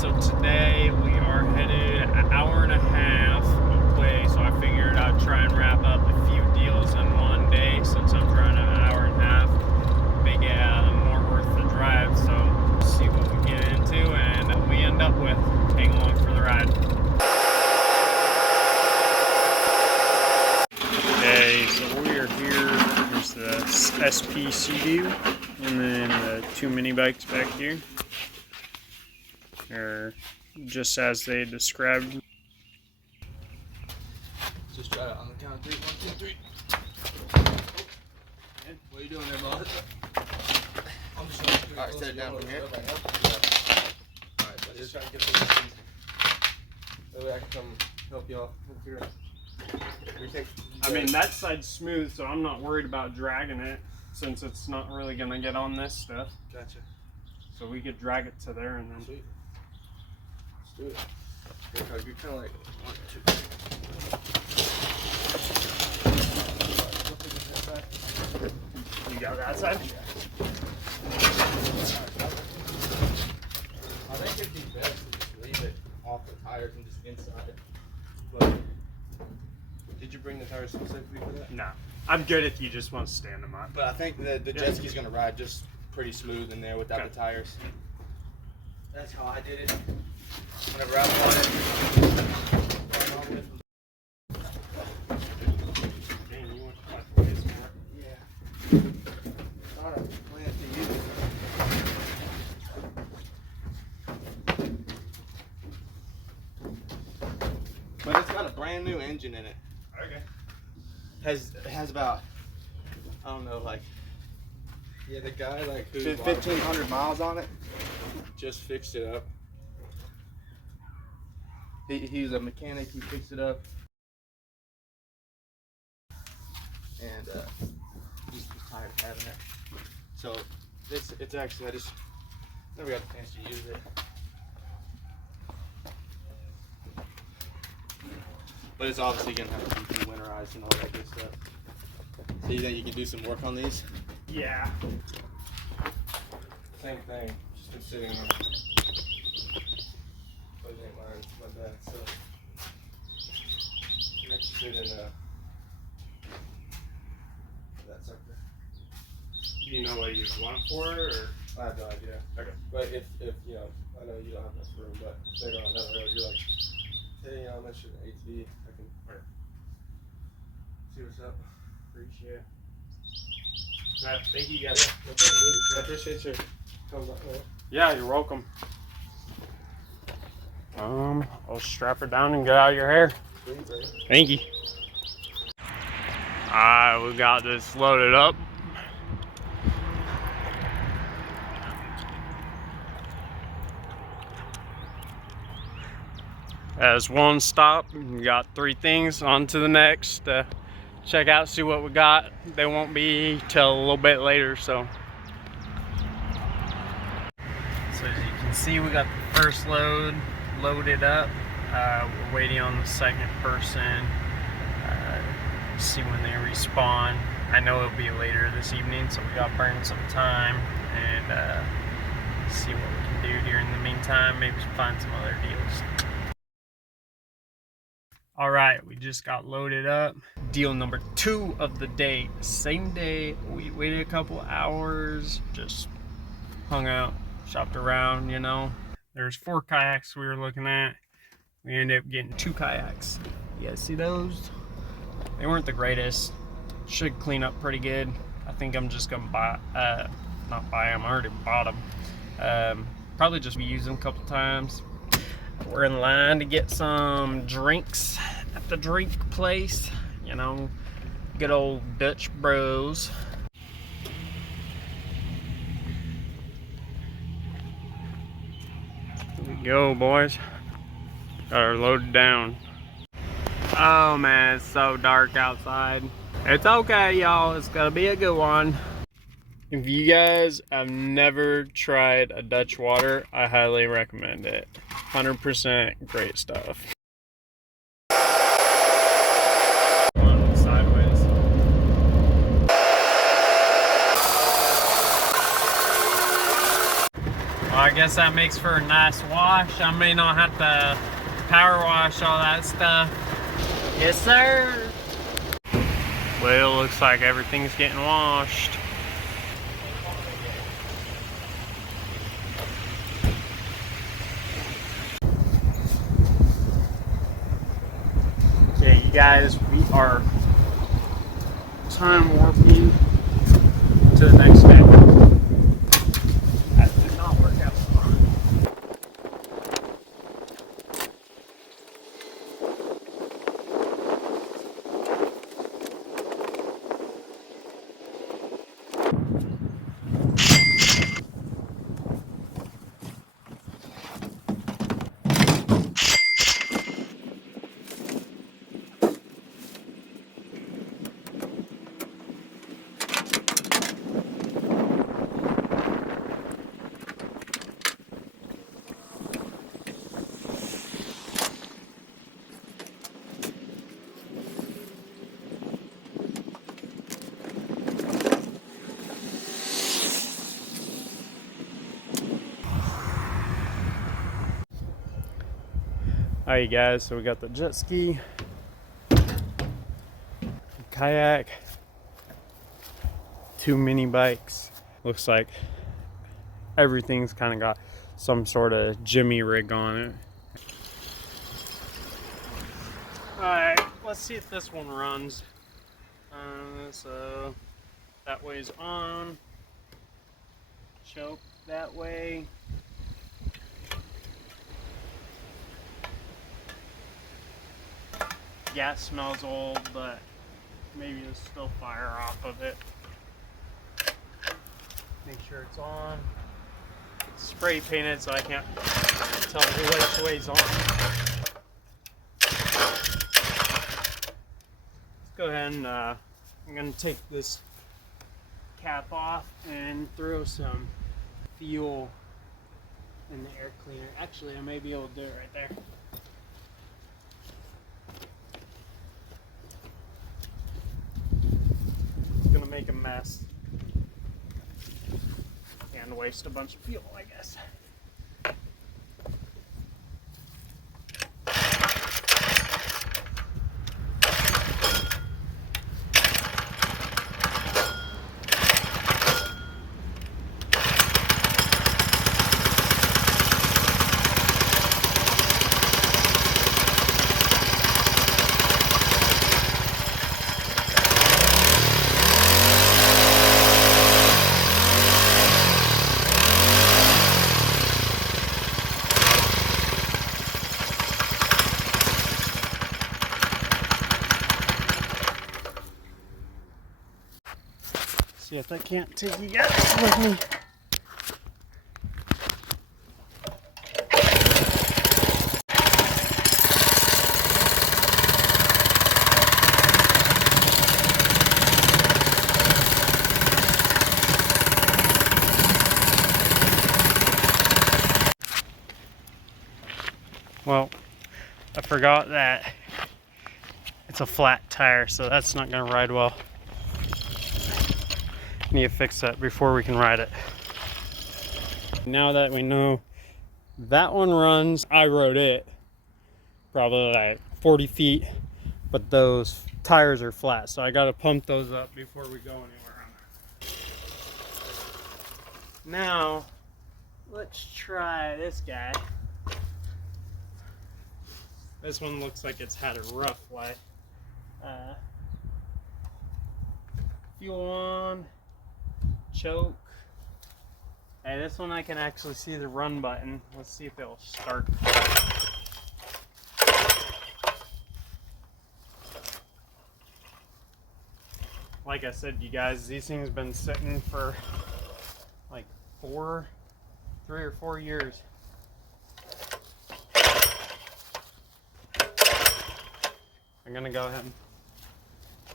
So today we are headed an hour and a half away, so I figured I'd try and wrap up a few deals in one day since I'm trying an hour and a half. Make it more worth the drive, so see what we get into and what we end up with. Hang along for the ride. Okay, so we are here. There's the SP Sea-Doo and then the two mini bikes back here. Or just as they described. Just try it on the count of 3. 1, 2, 3. What are you doing there, boss? I'm just trying to alright, set it down from here. Alright, just trying to get this. That way I can come help y'all. I mean, that side's smooth, so I'm not worried about dragging it since it's not really gonna get on this stuff. Gotcha. So we could drag it to there and then. Sweet. Do it. You're kind of like 1, 2. You got that side? I think it'd be best to just leave it off the tires and just inside. But did you bring the tires specifically for that? No. I'm good if you just want to stand them up. But I think the jet ski's gonna ride just pretty smooth in there without the tires. That's how I did it. Whenever I bought it. Dang, you want to cut this more? Yeah. Thought I planned to use it. But it's got a brand new engine in it. Okay. It has about, I don't know, like, yeah, the guy like who 1,500 miles on it. Just fixed it up. He's a mechanic. He fixed it up, and just tired of having it. So it's actually I just never got a chance to use it. But it's obviously gonna have to be winterized and all that good stuff. So you think you can do some work on these? Yeah. Same thing. Just been sitting on. But it ain't mine. My bad. So you're interested in that sucker? Do you know what you want for it, or? I have no idea. Okay. But if you know, I know you don't have enough room, but if they're on another road, you're like, hey, you know, I'm interested in ATV. I can see what's up. Appreciate it. Thank you guys. Yeah, I appreciate your coming up. Yeah, you're welcome. I'll strap her down and get out of your hair. Thank you. Alright, we got this loaded up. As one stop, we got 3 things. On to the next. Check out, see what we got. They won't be till a little bit later, so. So as you can see, we got the first load loaded up. We're waiting on the second person. See when they respawn. I know it'll be later this evening, so we gotta burn some time and see what we can do during the meantime. Maybe find some other deals. All right, we just got loaded up. Deal number 2 of the day. Same day, we waited a couple hours, just hung out, shopped around, you know. There's 4 kayaks we were looking at. We ended up getting 2 kayaks. You guys see those? They weren't the greatest. Should clean up pretty good. I think I'm just gonna not buy them, I already bought them. Probably just use them a couple times. We're in line to get some drinks at the drink place. You know, good old Dutch bros. Here we go, boys. Got her loaded down. Oh man, it's so dark outside. It's okay, y'all. It's gonna be a good one. If you guys have never tried a Dutch water, I highly recommend it. 100% great stuff. Sideways. Well, I I guess that makes for a nice wash. I may not have to power wash all that stuff. Yes, sir. Well, looks like everything's getting washed. Okay, you guys, we are time warping to the next day. That did not work out so well. Alright, guys, so we got the jet ski, kayak, 2 mini bikes. Looks like everything's kind of got some sort of jimmy rig on it. Alright, let's see if this one runs. So that way's on. Choke that way. Gas smells old, but maybe there's still fire off of it. Make sure it's on. It's spray painted, so I can't tell which way's on. Let's go ahead and I'm gonna take this cap off and throw some fuel in the air cleaner. Actually, I may be able to do it right there. Gonna make a mess and waste a bunch of fuel, I guess. See if I can't take you guys with me. Well, I forgot that it's a flat tire, so that's not going to ride well. Need to fix that before we can ride it. Now that we know that one runs, I rode it probably like 40 feet, but those tires are flat, so I got to pump those up before we go anywhere on it. Now, let's try this guy. This one looks like it's had a rough life. Fuel on. Choke. Hey, this one I can actually see the run button. Let's see if it'll start. Like I said, you guys, these things have been sitting for like 3 or 4 years. I'm gonna go ahead and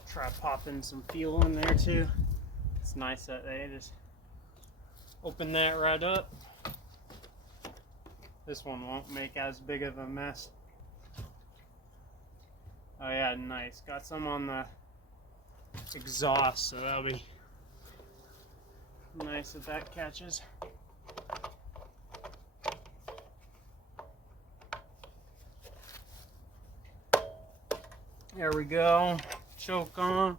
try popping some fuel in there too. It's nice that they just open that right up. This one won't make as big of a mess. Oh yeah, nice. Got some on the exhaust, so that'll be nice if that catches. There we go. Choke on.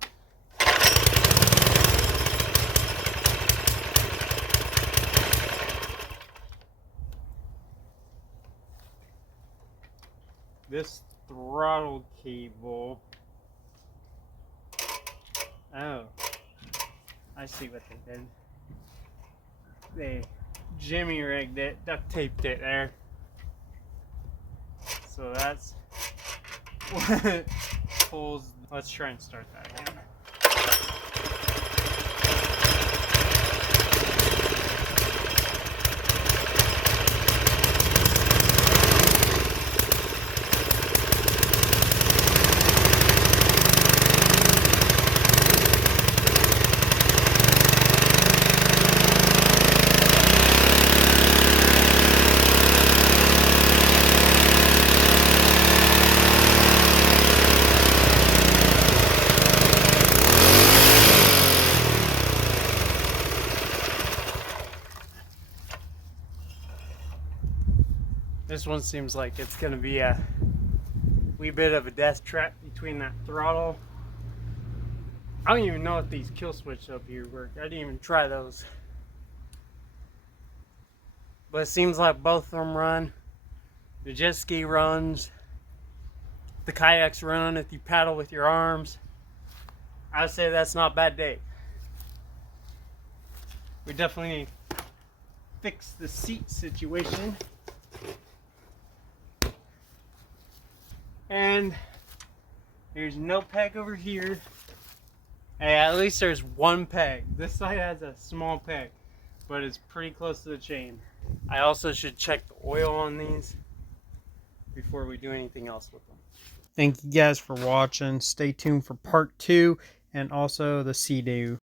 This throttle cable. Oh, I see what they did. They jimmy rigged it, duct taped it there. So that's what pulls. Let's try and start that again. This one seems like it's gonna be a wee bit of a death trap between that throttle. I don't even know if these kill switches up here work. I didn't even try those. But it seems like both of them run. The jet ski runs. The kayaks run if you paddle with your arms. I'd say that's not a bad day. We definitely need to fix the seat situation. And there's no peg over here. Hey, at least there's one peg. This side has a small peg, but it's pretty close to the chain. I also should check the oil on these before we do anything else with them. Thank you guys for watching. Stay tuned for part 2 and also the seadoo.